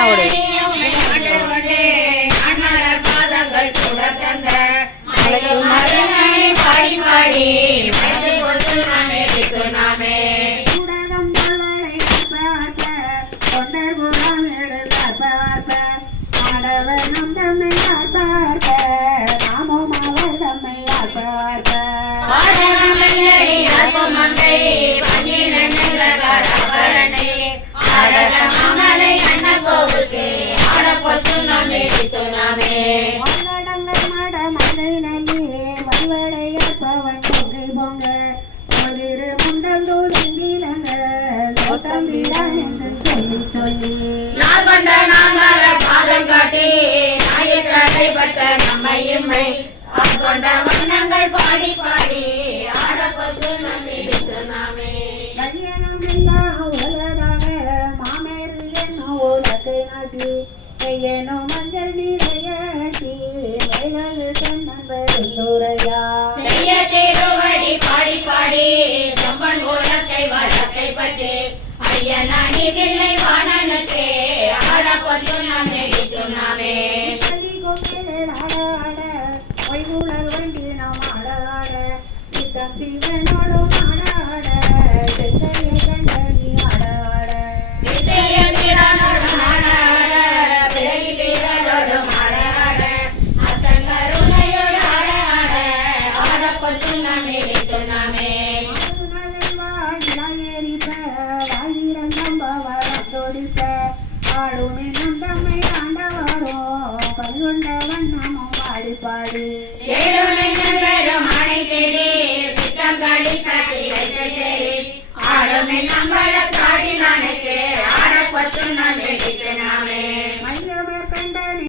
பாடி பாடி ஏனோ மஞ்சள் நீரையாட்டி செய்ய தேரோவடி பாடி பாடி சம்பன் கோலத்தை வழக்கை பற்றி ஐயனா நீதில்லை வாணனுக்கே ஆட கொத்து நாம் நெடித்து நாமே ஒய்குழல் வண்டி நாம் ஆடாட சித்தம் சிவனோடும் ஆடாட செத்தையை கண்ட நீ ஆடாட ஆடுமே நம்பள காடி நானுக்கு